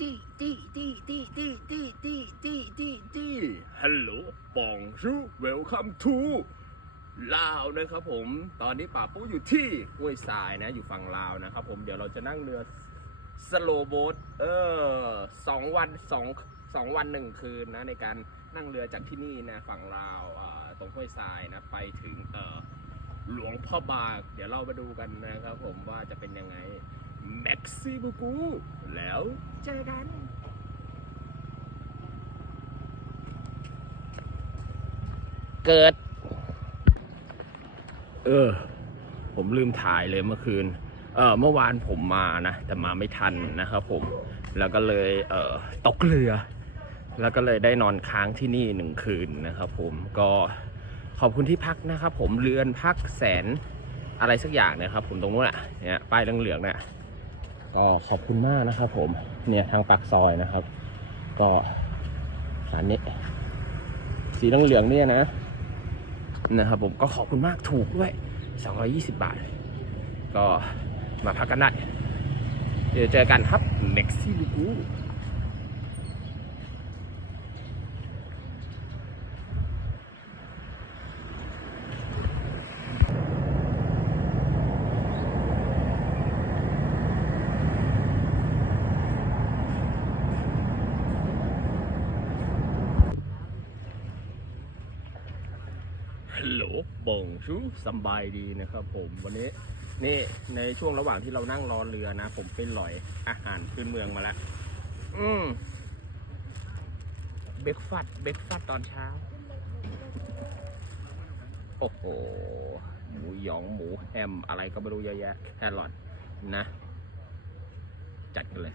จี้จี้จี้จี้จี้จี้จี้จี้จี้จี้ฮัลโหลบองชูเวลคัมทูลาวนะครับผม ตอนนี้ป่าปูอยู่ที่ห้วยทรายนะ อยู่ฝั่งลาวนะครับผม เดี๋ยวเราจะนั่งเรือสโลโบ๊ทเออสองวันสองสองวันหนึ่งคืนนะในการนั่งเรือจากที่นี่นะฝั่งลาวอ่าตรงห้วยทรายนะไปถึงเออหลวงพ่อบางเดี๋ยวเรามาดูกันนะครับผมว่าจะเป็นยังไง แม็กซิบูกู แล้วเจอกันเกิด เออ ผมลืมถ่ายเลยเมื่อคืน เออเมื่อวานผมมานะ แต่มาไม่ทันนะครับผม แล้วก็เลย เออตกเรือ แล้วก็เลยได้นอนค้างที่นี่หนึ่งคืนนะครับผม ก็ขอบคุณที่พักนะครับผม เรือนพักแสนอะไรสักอย่างเนะครับผมตรงนู้นอะเนี่ยป้ายเหลืองๆเนี่ย ก็ขอบคุณมากนะครับผม เนี่ยทางปากซอยนะครับ ก็สารนี้สีเหลืองๆเนี่ยนะนะครับผมก็ขอบคุณมากถูกด้วย 220 บาท ก็มาพักกันได้ เดี๋ยวเจอกันครับเม็กซิลูกู ฮัลโหลบง ชูสบายดีนะครับผมวันนี้นี่ในช่วงระหว่างที่เรานั่งรอเรือนะ ผมไปหลอยอาหารพื้นเมืองมาแล้วอืมเบรกฟัดเบรกฟัดตอนเช้า โอ้โห หมูหยองหมูแฮมอะไรก็ไม่รู้เยอะแยะแครอทนะ จัดกันเลย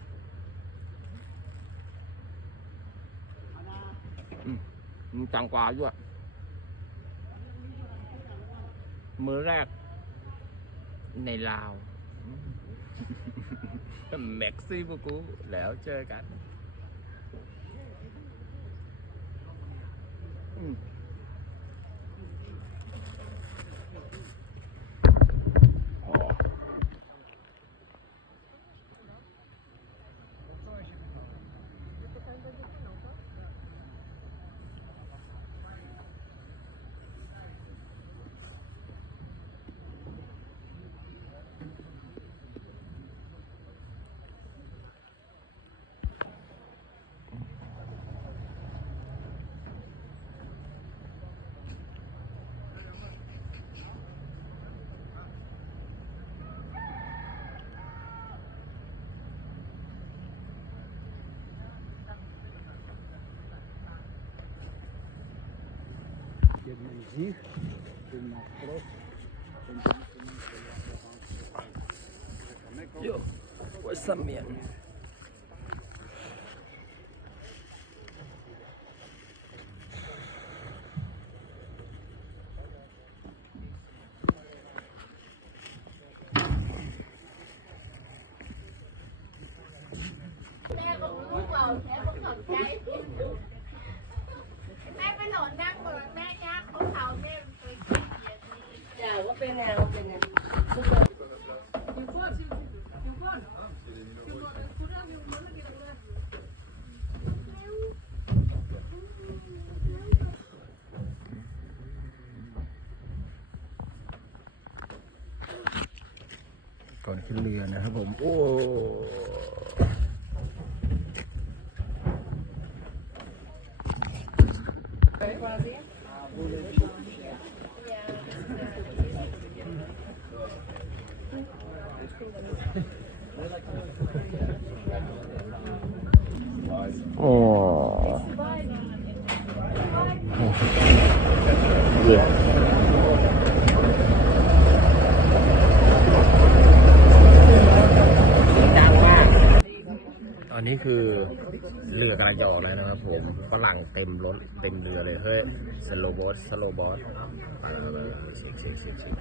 อืมมันจังกว่าด้วย มื้อแรก ในลาว แม็กซี่บูกูแล้วเจอกัน jednym z nich, tym na wprost, będziemy się nim zajmował. Yo, what's up, man? ขึ้นเรือนะครับผม โอ้โอ้เย อนนี้คือเรือกำลังจะออกแล้วนะครับผมฝรั่งเต็มรถเต็มเรือเลยเฮ้ยสโลบอสสโลบอสไปแล้วไปแล้วเช็คเช็คเช็คเช็ค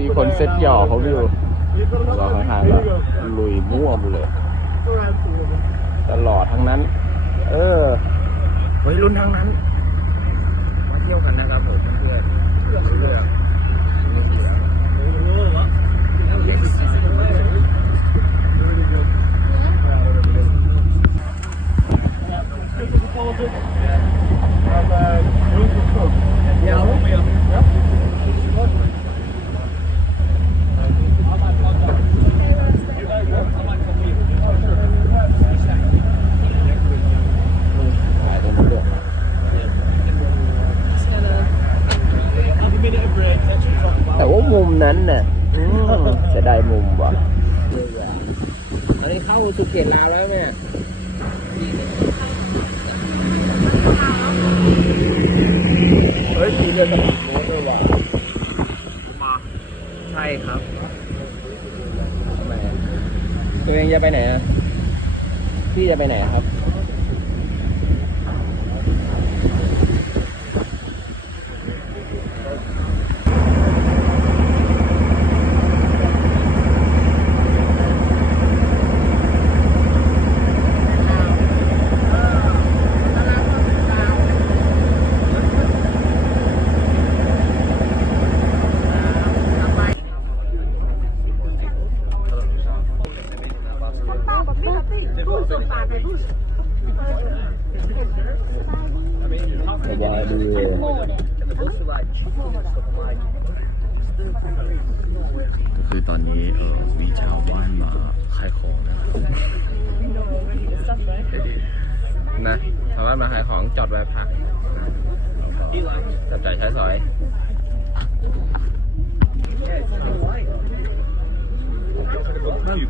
มีคนเซ็ตหย่อเขาอยู่เอาห่างๆแล้วลุยมั่วไปเลย ตลอดทั้งนั้น เออวัยรุ่นทั้งนั้น มาเที่ยวกันนะครับผมเพื่อนเพื่อน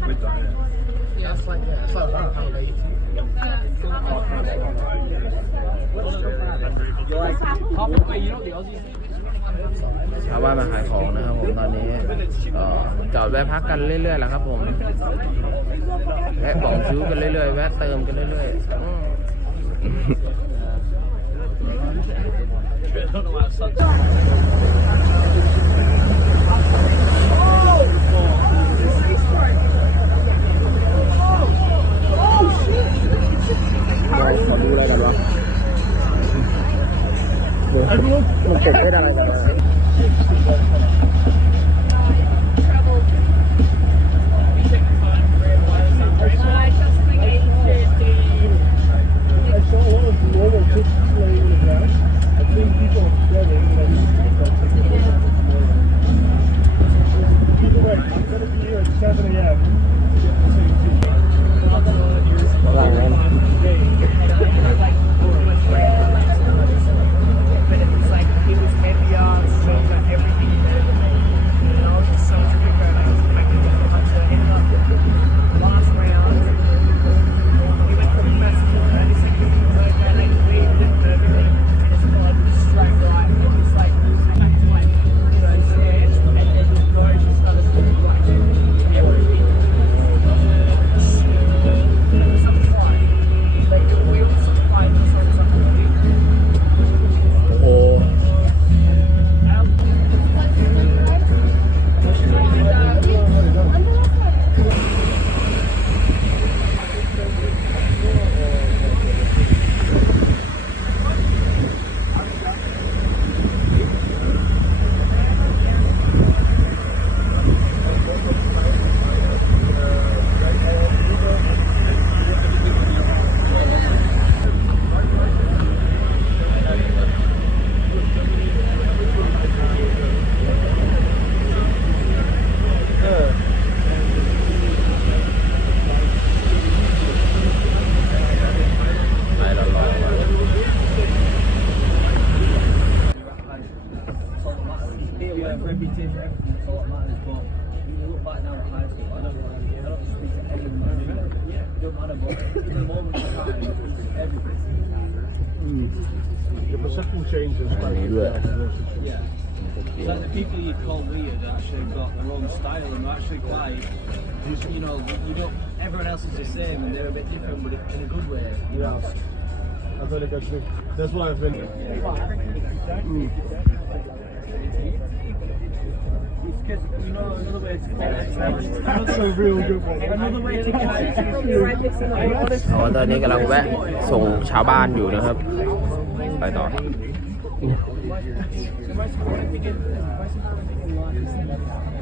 ไม่ตายอะ Yes, like that. So that's how they You're like top ชาวบ้านมาขายของนะครับผมตอนนี้เอ่อจอดแวะพักกันเรื่อยๆแล้วครับผมแวะของซื้อกันเรื่อยๆแวะเติมกันเรื่อยๆ Espera, espera, espera. Actually quite, you know, you don't, everyone else is the same and they're a bit different but in a good way. you know. Yeah. I think that's good. That's why I've been. It's because, you know, another way to That's a real good one. Another way to connect. อ๋อตอนนี้กำลังแวะส่งชาวบ้านอยู่นะครับ ไปต่อ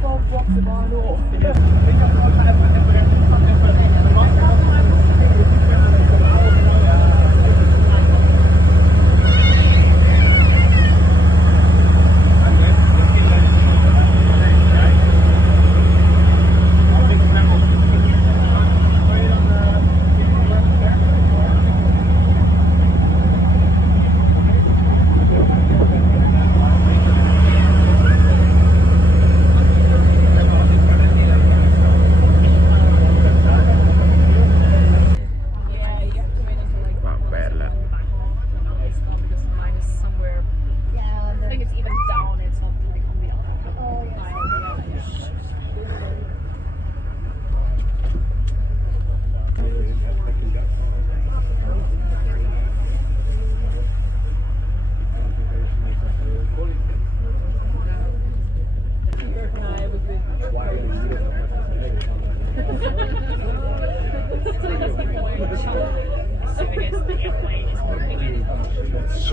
12 blocks of iron ore.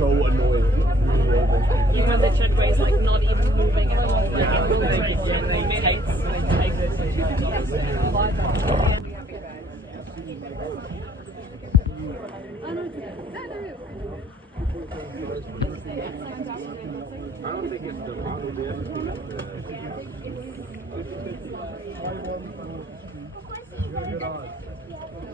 so annoying. Even the treadway is like not even moving at all. Like yeah. it will take I don't think it's the model there.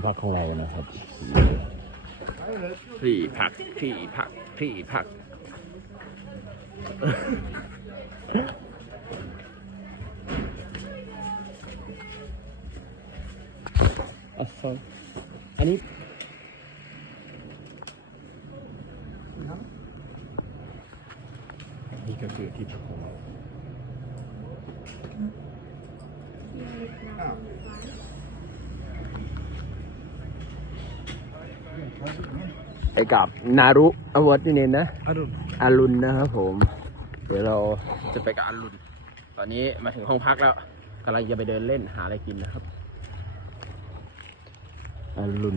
ที่พักของเรานะครับ ที่พักที่พักที่พักอะฟังอันนี้นี่ก็คือที่พักของเรา ไป กับนารุอวอร์ดนี่เนนนะอรุณอารุณนะครับผม เดี๋ยวเราจะไปกับอารุณตอนนี้มาถึงห้องพักแล้วกำลังจะไปเดินเล่นหาอะไรกินนะครับอารุณ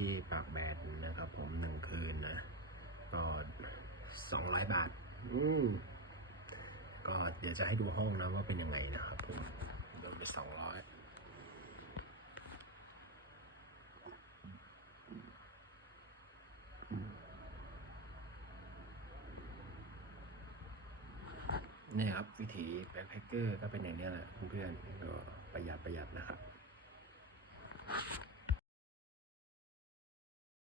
ที่ปากแบดนะครับ ผมหนึ่งคืนนะ ก็สองร้อยบาท อืมก็เดี๋ยวจะให้ดูห้องนะว่าเป็นยังไงนะครับผมโดนไปสองร้อยนี่ครับ วิถีแบ็คแพคเกอร์ก็เป็นอย่างนี้แหละเพื่อนๆก็ประหยัดประหยัดนะครับ